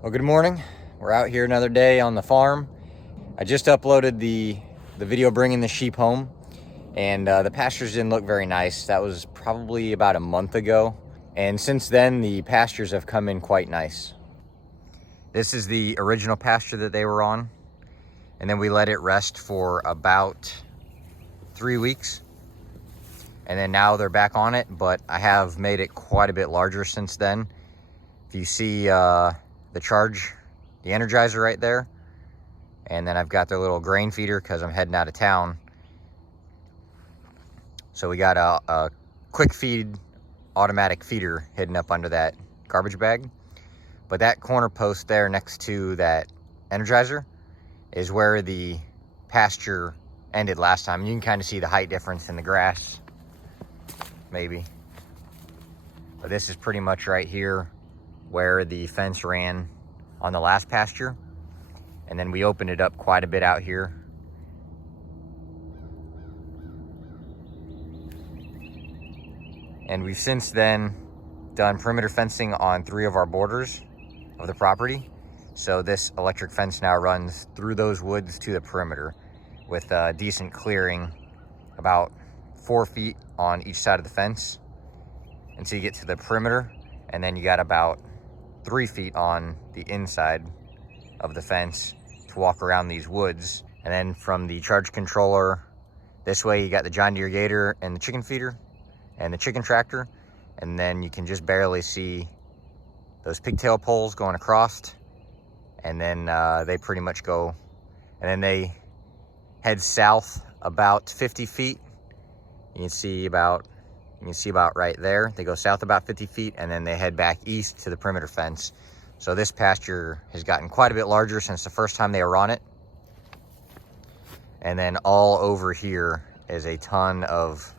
Well, good morning. We're out here another day on the farm. I just uploaded the video bringing the sheep home, and the pastures didn't look very nice. That was probably about a month ago, and since then the pastures have come in quite nice. This is the original pasture that they were on, and then we let it rest for about 3 weeks, and then now they're back on it, but I have made it quite a bit larger since then. If you see the Energizer right there, and then I've got their little grain feeder because I'm heading out of town. So we got a quick feed automatic feeder hidden up under that garbage bag. But that corner post there next to that Energizer is where the pasture ended last time. You can kind of see the height difference in the grass, maybe. But this is pretty much right here where the fence ran on the last pasture. And then we opened it up quite a bit out here. And we've since then done perimeter fencing on 3 of our borders of the property. So this electric fence now runs through those woods to the perimeter with a decent clearing, about 4 feet on each side of the fence until you get to the perimeter. And then you got about 3 feet on the inside of the fence to walk around these woods. And then from the charge controller this way, you got the John Deere Gator and the chicken feeder and the chicken tractor. And then you can just barely see those pigtail poles going across. And then they pretty much go, and then they head south about 50 feet. You can see about right there. They go south about 50 feet, and then they head back east to the perimeter fence. So this pasture has gotten quite a bit larger since the first time they were on it. And then all over here is a ton of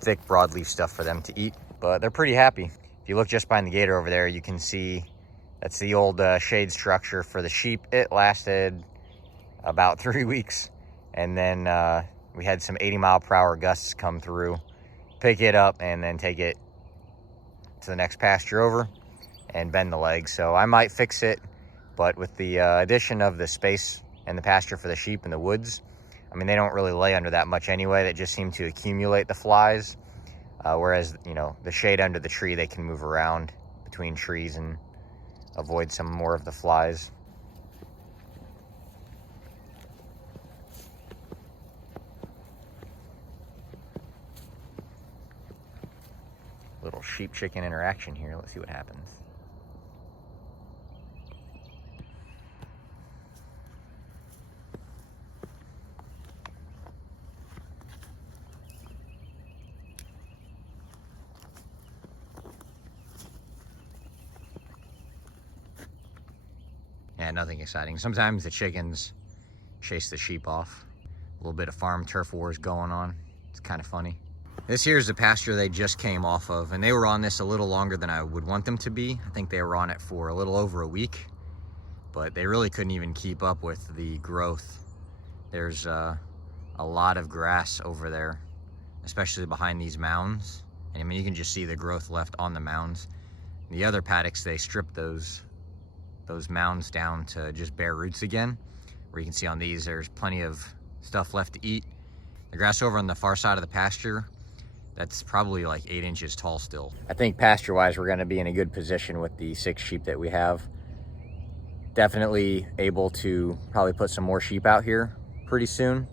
thick broadleaf stuff for them to eat, but they're pretty happy. If you look just behind the gator over there, you can see that's the old shade structure for the sheep. It lasted about 3 weeks, and then we had some 80-mile-per-hour gusts come through, pick it up, and then take it to the next pasture over and bend the legs. So I might fix it, but with the addition of the space and the pasture for the sheep in the woods, I mean, they don't really lay under that much anyway. They just seem to accumulate the flies, whereas, you know, the shade under the tree, they can move around between trees and avoid some more of the flies. Little sheep chicken interaction here. Let's see what happens. Yeah, nothing exciting. Sometimes the chickens chase the sheep off. A little bit of farm turf wars going on. It's kind of funny. This here is the pasture they just came off of, and they were on this a little longer than I would want them to be. I think they were on it for a little over a week, but they really couldn't even keep up with the growth. There's a lot of grass over there, especially behind these mounds. And I mean, you can just see the growth left on the mounds. The other paddocks, they stripped those mounds down to just bare roots again. Where you can see on these, there's plenty of stuff left to eat. The grass over on the far side of the pasture, that's probably like 8 inches tall still. I think pasture-wise, we're gonna be in a good position with the 6 sheep that we have. Definitely able to probably put some more sheep out here pretty soon.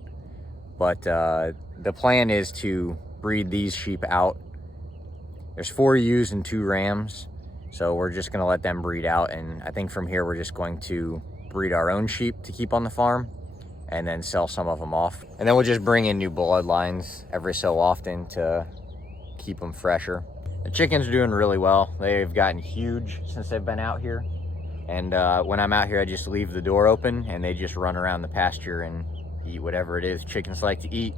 But the plan is to breed these sheep out. There's 4 ewes and 2 rams. So we're just gonna let them breed out. And I think from here, we're just going to breed our own sheep to keep on the farm and then sell some of them off. And then we'll just bring in new bloodlines every so often to keep them fresher. The chickens are doing really well. They've gotten huge since they've been out here. And when I'm out here, I just leave the door open and they just run around the pasture and eat whatever it is chickens like to eat.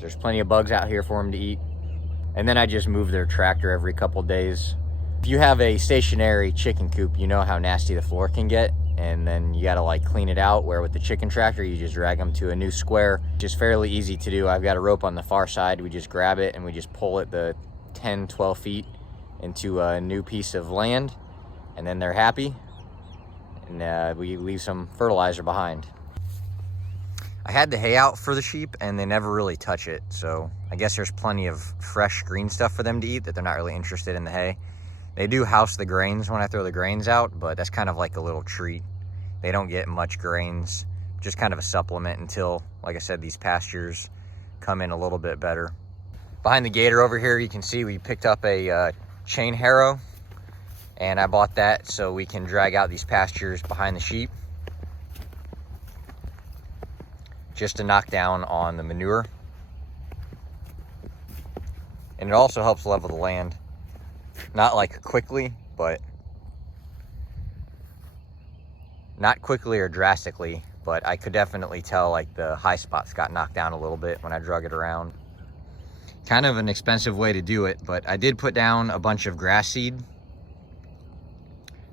There's plenty of bugs out here for them to eat. And then I just move their tractor every couple days. If you have a stationary chicken coop, you know how nasty the floor can get. And then you gotta like clean it out, where with the chicken tractor, you just drag them to a new square. Just fairly easy to do. I've got a rope on the far side. We just grab it and we just pull it the 10-12 feet into a new piece of land, and then they're happy. and we leave some fertilizer behind. I had the hay out for the sheep and they never really touch it, so I guess there's plenty of fresh green stuff for them to eat that they're not really interested in the hay. They do house the grains when I throw the grains out, but that's kind of like a little treat. They don't get much grains, just kind of a supplement until, like I said, these pastures come in a little bit better. Behind the gator over here, you can see we picked up a chain harrow, and I bought that so we can drag out these pastures behind the sheep, just to knock down on the manure. And it also helps level the land. Not like quickly, but not quickly or drastically, but I could definitely tell like the high spots got knocked down a little bit when I drug it around. Kind of an expensive way to do it, but I did put down a bunch of grass seed,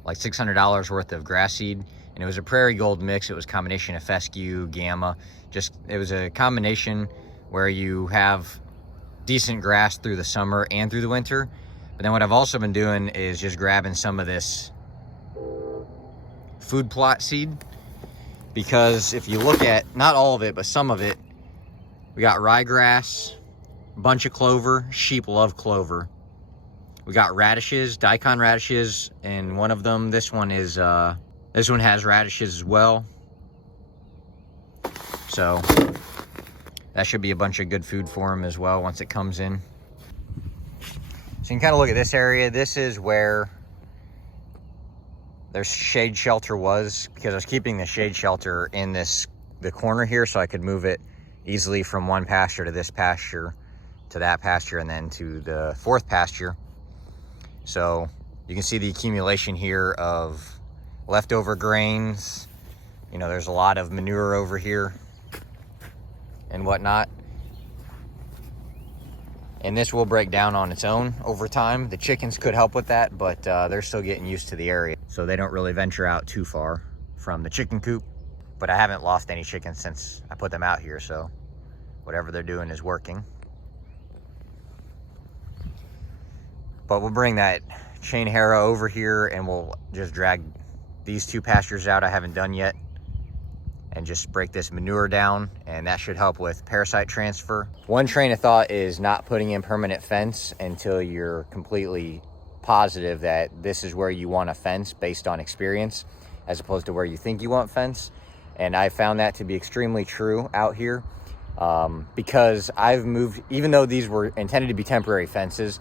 like $600 worth of grass seed, and it was a prairie gold mix. It was a combination of fescue, gamma, it was a combination where you have decent grass through the summer and through the winter. But then what I've also been doing is just grabbing some of this food plot seed, because if you look at, not all of it, but some of it, we got ryegrass, a bunch of clover. Sheep love clover. We got radishes, daikon radishes, and one of them, this one has radishes as well. So that should be a bunch of good food for them as well once it comes in. So you can kind of look at this area. This is where their shade shelter was, because I was keeping the shade shelter in the corner here so I could move it easily from one pasture to this pasture to that pasture and then to the fourth pasture. So you can see the accumulation here of leftover grains. You know, there's a lot of manure over here and whatnot. And this will break down on its own over time. The chickens could help with that, but they're still getting used to the area, so they don't really venture out too far from the chicken coop. But I haven't lost any chickens since I put them out here, so whatever they're doing is working. But we'll bring that chain harrow over here and we'll just drag these two pastures out I haven't done yet and just break this manure down, and that should help with parasite transfer. One train of thought is not putting in permanent fence until you're completely positive that this is where you want a fence based on experience, as opposed to where you think you want fence. And I found that to be extremely true out here, because I've moved, even though these were intended to be temporary fences,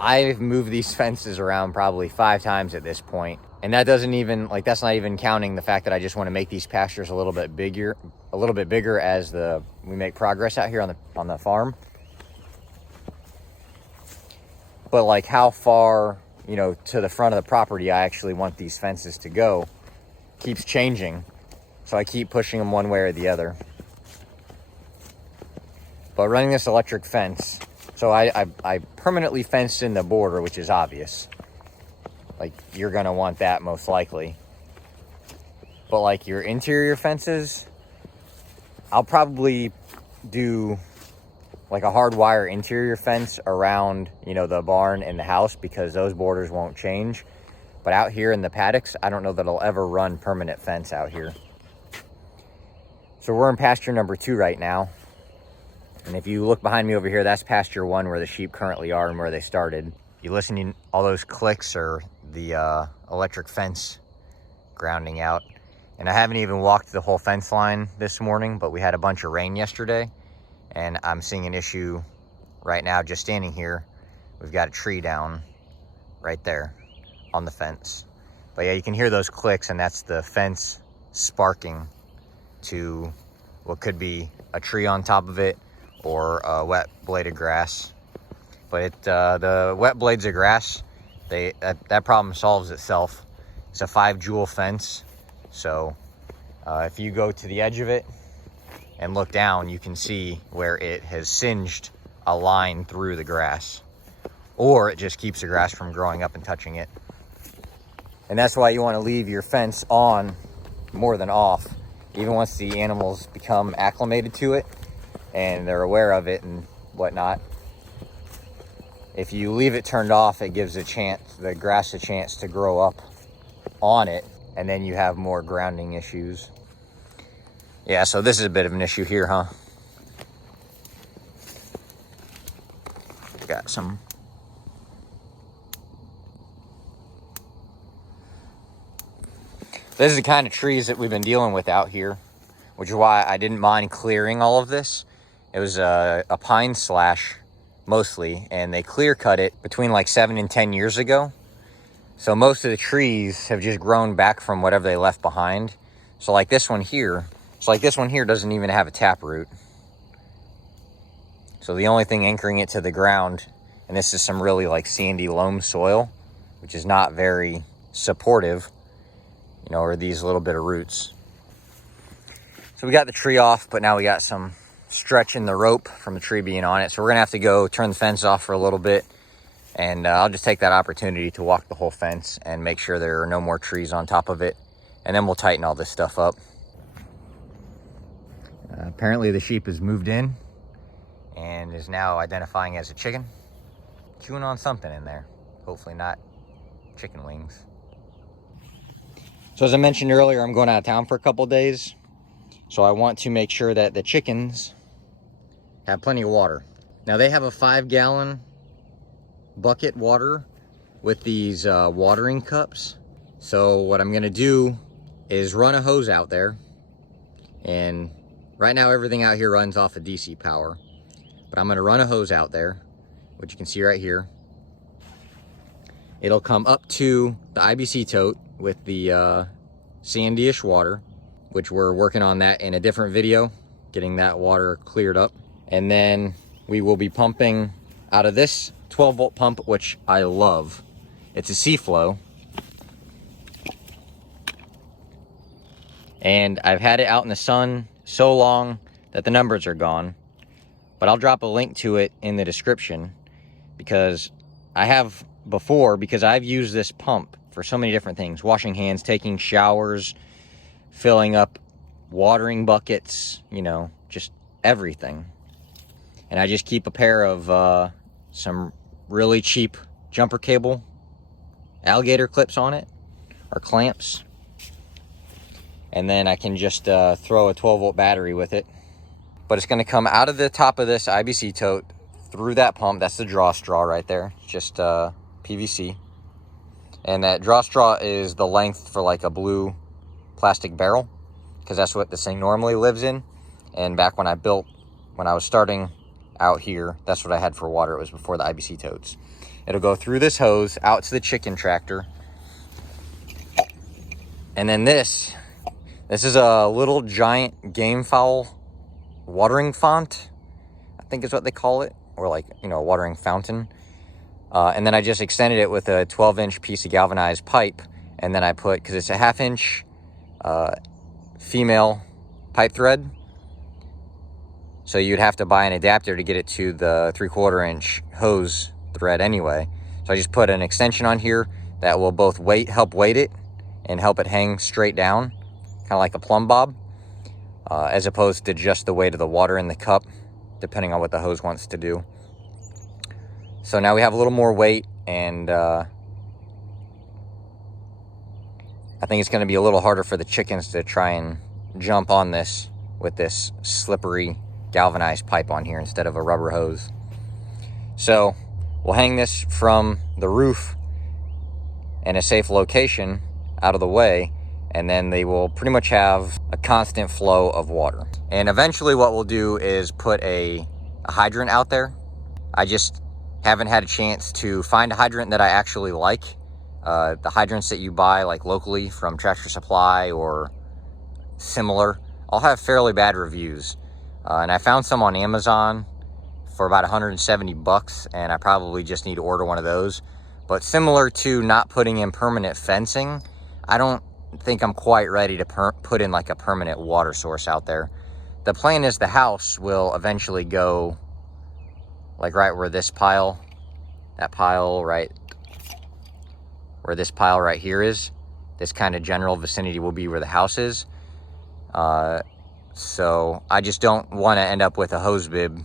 I've moved these fences around probably 5 times at this point. And that doesn't even, like, that's not even counting the fact that I just want to make these pastures a little bit bigger as we make progress out here on the farm. But like how far, you know, to the front of the property I actually want these fences to go keeps changing. So I keep pushing them one way or the other. But running this electric fence, so I permanently fenced in the border, which is obvious. Like, you're gonna want that most likely. But like your interior fences, I'll probably do like a hardwire interior fence around, you know, the barn and the house, because those borders won't change. But out here in the paddocks, I don't know that I'll ever run permanent fence out here. So we're in pasture number 2 right now. And if you look behind me over here, that's pasture 1 where the sheep currently are and where they started. You listen to all those clicks or the electric fence grounding out. And I haven't even walked the whole fence line this morning, but we had a bunch of rain yesterday, and I'm seeing an issue right now just standing here. We've got a tree down right there on the fence. But yeah, you can hear those clicks, and that's the fence sparking to what could be a tree on top of it or a wet blade of grass. But the wet blades of grass, that problem solves itself. It's a 5-joule fence, so if you go to the edge of it and look down, you can see where it has singed a line through the grass, or it just keeps the grass from growing up and touching it. And that's why you want to leave your fence on more than off, even once the animals become acclimated to it and they're aware of it and whatnot. If you leave it turned off, it gives the grass a chance to grow up on it and then you have more grounding issues. Yeah, so this is a bit of an issue here, huh? Got some. This is the kind of trees that we've been dealing with out here, which is why I didn't mind clearing all of this. It was a pine slash mostly, and they clear cut it between like 7 and 10 years ago. So most of the trees have just grown back from whatever they left behind. So like this one here, doesn't even have a taproot. So the only thing anchoring it to the ground, and this is some really like sandy loam soil, which is not very supportive, you know, are these little bit of roots. So we got the tree off, but now we got some stretching the rope from the tree being on it. So we're gonna have to go turn the fence off for a little bit, and I'll just take that opportunity to walk the whole fence and make sure there are no more trees on top of it, and then we'll tighten all this stuff up. Apparently the sheep has moved in and is now identifying as a chicken, chewing on something in there. Hopefully not chicken wings. So as I mentioned earlier, I'm going out of town for a couple days. So I want to make sure that the chickens have plenty of water. Now they have a 5-gallon bucket water with these watering cups. So what I'm gonna do is run a hose out there, and right now everything out here runs off of DC power, but I'm gonna run a hose out there, which you can see right here. It'll come up to the IBC tote with the sandyish water, which we're working on that in a different video, getting that water cleared up. And then we will be pumping out of this 12-volt pump, which I love. It's a C-Flow. And I've had it out in the sun so long that the numbers are gone. But I'll drop a link to it in the description, because I have before, because I've used this pump for so many different things. Washing hands, taking showers, filling up watering buckets, you know, just everything. And I just keep a pair of some really cheap jumper cable alligator clips on it, or clamps. And then I can just throw a 12-volt battery with it. But it's going to come out of the top of this IBC tote through that pump. That's the draw straw right there. It's just PVC. And that draw straw is the length for like a blue plastic barrel, because that's what this thing normally lives in. And back when I was starting out here, that's what I had for water. It was before the IBC totes. It'll go through this hose out to the chicken tractor. And then this is a little giant game fowl watering font, I think is what they call it, or like, you know, a watering fountain. And then I just extended it with a 12-inch piece of galvanized pipe, and then I put, because it's a 1/2-inch female pipe thread, so you'd have to buy an adapter to get it to the 3/4-inch hose thread anyway. So I just put an extension on here that will both help weight it and help it hang straight down, kind of like a plumb bob, as opposed to just the weight of the water in the cup, depending on what the hose wants to do. So now we have a little more weight, and I think it's going to be a little harder for the chickens to try and jump on this with this slippery galvanized pipe on here instead of a rubber hose. So we'll hang this from the roof in a safe location out of the way, and then they will pretty much have a constant flow of water. And eventually what we'll do is put a hydrant out there. I just haven't had a chance to find a hydrant that I actually like. The hydrants that you buy like locally from Tractor Supply or similar all have fairly bad reviews. And I found some on Amazon for about 170 bucks, and I probably just need to order one of those. But similar to not putting in permanent fencing, I don't think I'm quite ready to put in like a permanent water source out there. The plan is the house will eventually go like right where this pile, that pile right where this pile right here is. This kind of general vicinity will be where the house is. So I just don't want to end up with a hose bib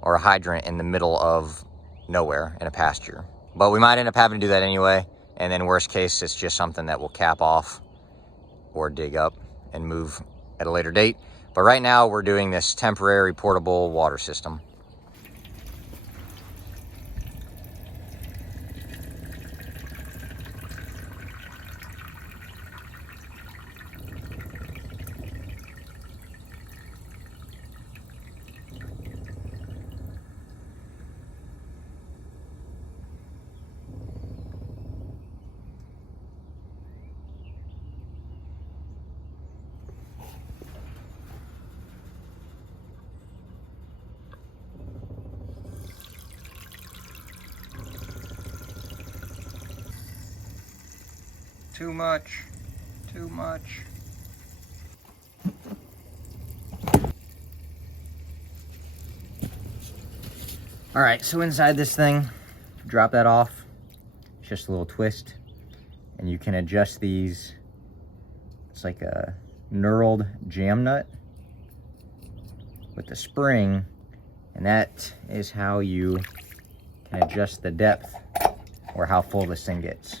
or a hydrant in the middle of nowhere in a pasture. But we might end up having to do that anyway, And then worst case, it's just something that will cap off or dig up and move at a later date. But right now we're doing this temporary portable water system. Too much, too much. All right, so inside this thing, drop that off. It's just a little twist, and you can adjust these. It's like a knurled jam nut with the spring, and that is how you can adjust the depth or how full this thing gets.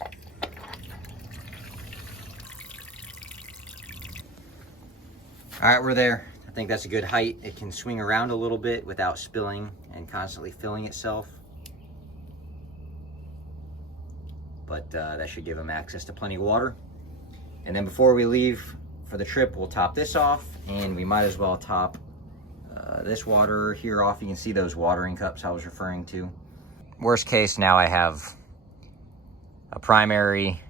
All right, we're there. I think that's a good height. It can swing around a little bit without spilling and constantly filling itself. But that should give them access to plenty of water. And then before we leave for the trip, we'll top this off, and we might as well top this water here off. You can see those watering cups I was referring to. Worst case, now I have a primary,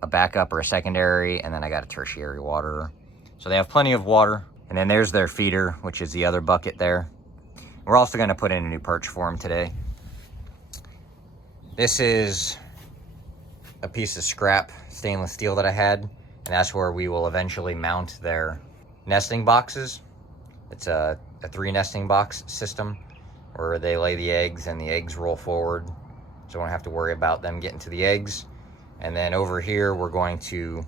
a backup or a secondary, and then I got a tertiary waterer. So they have plenty of water. And then there's their feeder, which is the other bucket there. We're also going to put in a new perch for them today. This is a piece of scrap stainless steel that I had, and that's where we will eventually mount their nesting boxes. It's a 3 nesting box system where they lay the eggs and the eggs roll forward, so we don't have to worry about them getting to the eggs. And then over here, we're going to,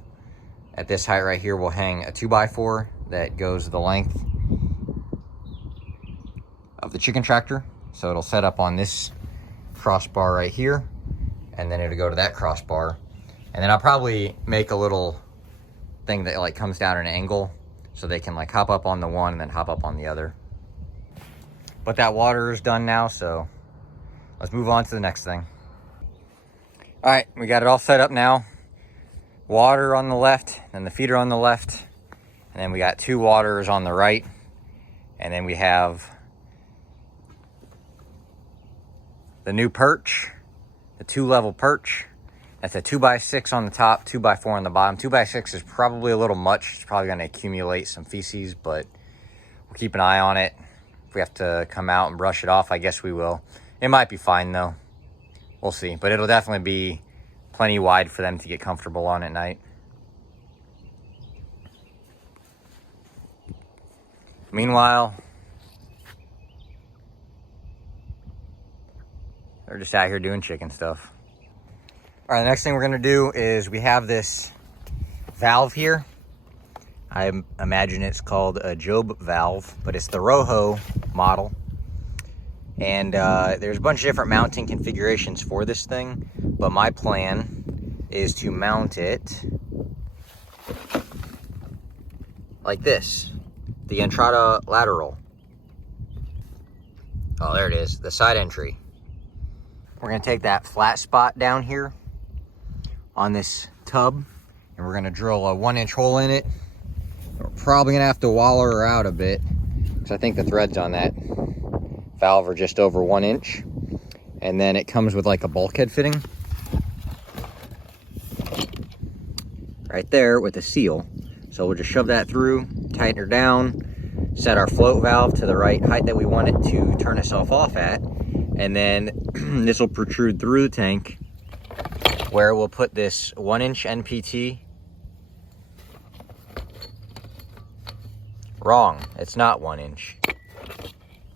at this height right here, we'll hang a 2x4 that goes the length of the chicken tractor. So it'll set up on this crossbar right here, and then it'll go to that crossbar. And then I'll probably make a little thing that like comes down at an angle so they can like hop up on the one and then hop up on the other. But that water is done now, so let's move on to the next thing. All right, we got it all set up now. Water on the left, and the feeder on the left, and then we got 2 waters on the right, and then we have the new perch, the 2-level perch. That's a 2x6 on the top, 2x4 on the bottom. 2x6 is probably a little much. It's probably going to accumulate some feces, but we'll keep an eye on it. If we have to come out and brush it off, I guess we will. It might be fine though. We'll see, but it'll definitely be plenty wide for them to get comfortable on at night. Meanwhile, they're just out here doing chicken stuff. All right, the next thing we're gonna do is we have this valve here. I imagine it's called a Job valve, but it's the Rojo model. And there's a bunch of different mounting configurations for this thing, but my plan is to mount it like this, the entrada lateral. Oh, there it is, the side entry. We're gonna take that flat spot down here on this tub, and we're gonna drill a 1-inch hole in it. We're probably gonna have to wallow her out a bit, because I think the threads on that valve are just over 1 inch. And then it comes with like a bulkhead fitting right there with a seal. So we'll just shove that through, tighten her down, set our float valve to the right height that we want it to turn itself off at, and then this will protrude through the tank where we'll put this 1-inch NPT. Wrong, it's not 1 inch. I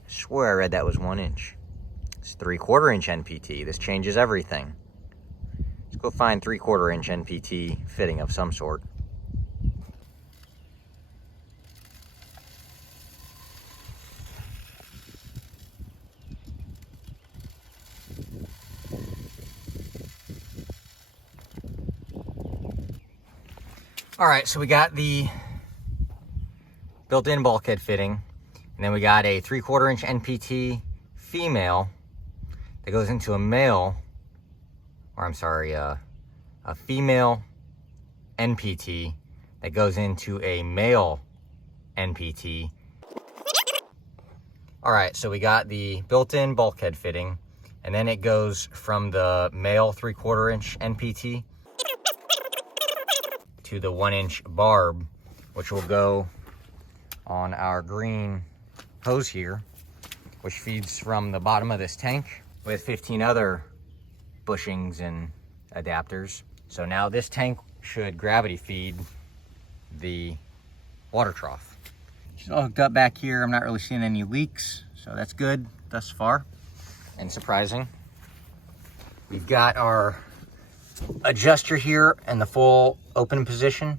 swear I read that was 1 inch. It's 3/4 inch NPT. This changes everything. Let's go find 3/4 inch NPT fitting of some sort. All right, so we got the built-in bulkhead fitting, and then we got a 3/4 inch NPT female that goes into a male, or I'm sorry, a female NPT that goes into a male NPT. All right, so we got the built-in bulkhead fitting, and then it goes from the male 3/4 inch NPT to the 1 inch barb, which will go on our green hose here, which feeds from the bottom of this tank with 15 other bushings and adapters. So now this tank should gravity feed the water trough. It's all hooked up back here. I'm not really seeing any leaks, so that's good thus far and surprising. We've got our adjuster here in the full open position.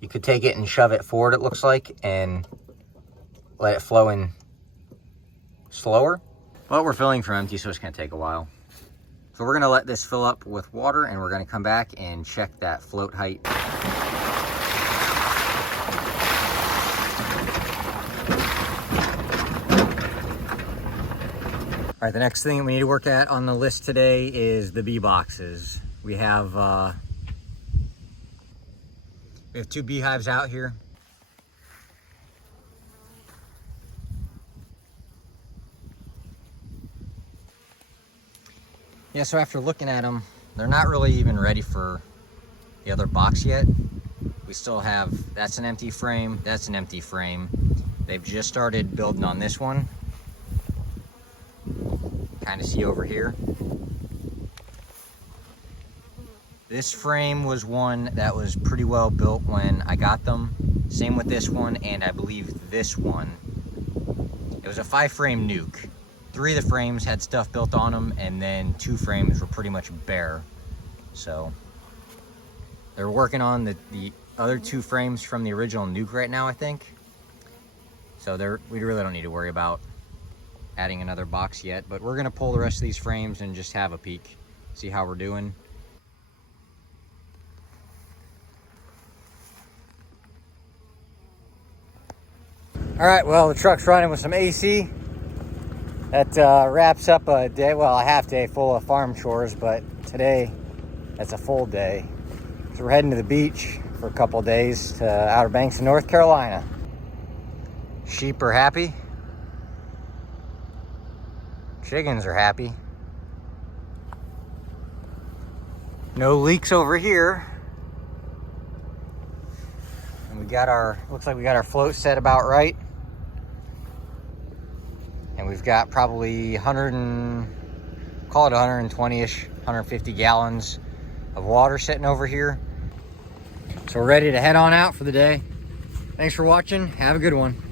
You could take it and shove it forward, it looks like, and let it flow in slower. But we're filling from empty, so it's gonna take a while. So we're gonna let this fill up with water, and we're gonna come back and check that float height. All right, the next thing we need to work at on the list today is the bee boxes. We have 2 beehives out here. Yeah, so after looking at them, they're not really even ready for the other box yet. We still have, that's an empty frame, that's an empty frame. They've just started building on this one. Kind of see over here. This frame was one that was pretty well built when I got them. Same with this one, and I believe this one. It was a 5-frame nuke. 3 of the frames had stuff built on them, and then 2 frames were pretty much bare. So they're working on the other 2 frames from the original nuke right now, I think. So we really don't need to worry about adding another box yet, but we're gonna pull the rest of these frames and just have a peek, see how we're doing. All right, well, the truck's running with some AC. That wraps up a day, well, a half day full of farm chores, but today, that's a full day. So we're heading to the beach for a couple days to Outer Banks in North Carolina. Sheep are happy. Chickens are happy. No leaks over here. And we got our, looks like we got our float set about right. And we've got probably 120-ish, 150 gallons of water sitting over here. So we're ready to head on out for the day. Thanks for watching. Have a good one.